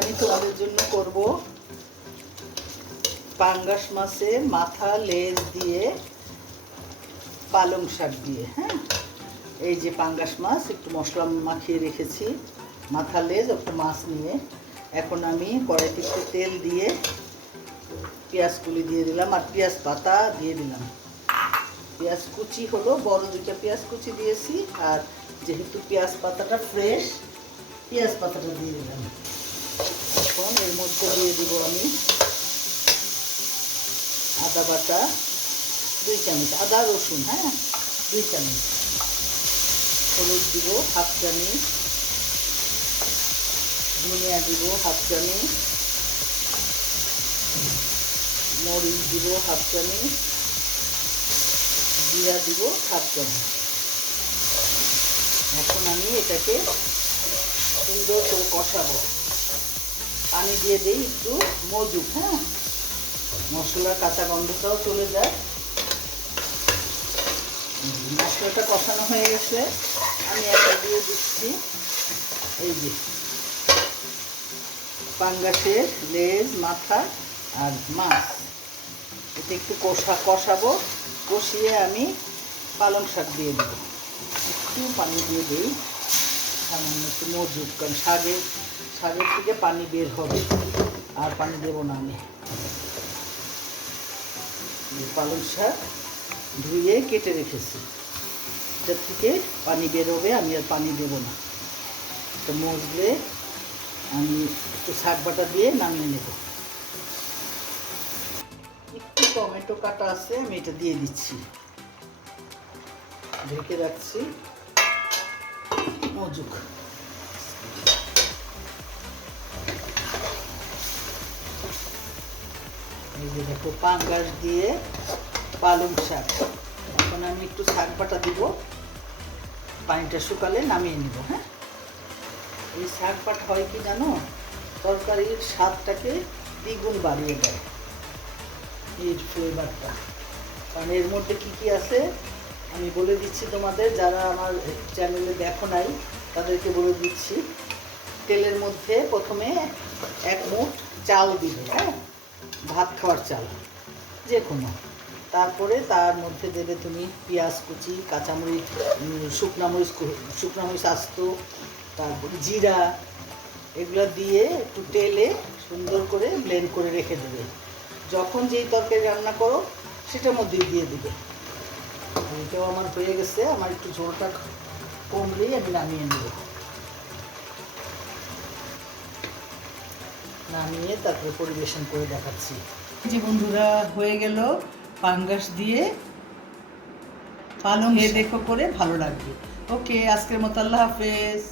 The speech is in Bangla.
আমি তোমাদের জন্য করব পাঙ্গাস মাছের মাথা লেজ দিয়ে পালং শাক দিয়ে। হ্যাঁ, এই যে পাঙ্গাস মাছ একটু মশলা মাখিয়ে রেখেছি, মাথা লেজ একটা মাছ নিয়ে এখন আমি কড়াইতে একটু তেল দিয়ে পেঁয়াজ কুলি দিয়ে দিলাম আর পেঁয়াজ পাতা দিয়ে দিলাম। পেঁয়াজ কুচি হলো, বড় দুইটা পেঁয়াজ কুচি দিয়েছি, আর যেহেতু পেঁয়াজ পাতাটা ফ্রেশ পেঁয়াজ পাতাটা দিয়ে দিলাম। এখন এর মধ্যে দিয়ে দিব আমি আদা বাটা 2 চামচ, আদা রসুন, হ্যাঁ 2 চামচ, হলুদ দিব 1/2 চামচ, ধনিয়া দিব 1/2 চামচ, মরিচ দিব 1/2 চামচ, জিরা দিব 1/2 চামচ। এখন আমি এটাকে সুন্দর করে কষাবো, পানি দিয়ে দিই একটু মজুক, হ্যাঁ মশলার কাঁচা গন্ধটাও চলে যায়। মশলাটা কষানো হয়ে গেছে, আমি একটা দিয়ে দিচ্ছি এই যে পাঙ্গাসের লেজ মাথা আর মাছ। এটা একটু কষাবো, কষিয়ে আমি পালং শাক দিয়ে দেবো। একটু পানি দিয়ে দিই, সামান্য একটু মজুদ, কারণ শাকের থেকে পানি বের হবে, আর পানি দেবো না আমি। পালং শাক ধুয়ে কেটে রেখেছি, এটার থেকে পানি বের হবে, আমি আর পানি দেবো না। তো মজলে আমি একটু শাক বাটা দিয়ে নামিয়ে নেব। একটু টমেটো কাটা আছে, আমি এটা দিয়ে দিচ্ছি, ঢেকে রাখছি মজুক। এই যে দেখো পাঙ্গাস দিয়ে পালং শাক। এখন আমি একটু শাক বাটা দিব, পানিটা শুকালে নামিয়ে নেব। হ্যাঁ, এই শাক বাটা হয় কি জানো, তরকারির স্বাদটাকে দ্বিগুণ বাড়িয়ে দেয় এর ফ্লেভারটা। কারণ এর মধ্যে কী কী আছে আমি বলে দিচ্ছি তোমাদের, যারা আমার চ্যানেলে দেখো নাই তাদেরকে বলে দিচ্ছি। তেলের মধ্যে প্রথমে 1 মুঠ চাল দিবে, হ্যাঁ ভাত খাওয়ার চাল যে কোনো। তারপরে তার মধ্যে দেবে তুমি পেঁয়াজ কুচি, কাঁচামরিচ, শুকনো মরিচ আস্ত, তারপরে জিরা, এগুলো দিয়ে একটু তেলে সুন্দর করে ব্লেন্ড করে রেখে দেবে। যখন যেই তরকারি রান্না করো সেটার মধ্যে দিয়ে দেবে। এটাও আমার হয়ে গেছে, আমার একটু ঝোলটা কমলেই আমি নামিয়ে নেব। নামিয়ে তারপরে পরিবেশন করে দেখাচ্ছি। যে বন্ধুরা হয়ে গেল পাঙ্গাস দিয়ে পালং, দেখো করে ভালো লাগবে। ওকে, আজকের মতো আল্লাহ হাফেজ।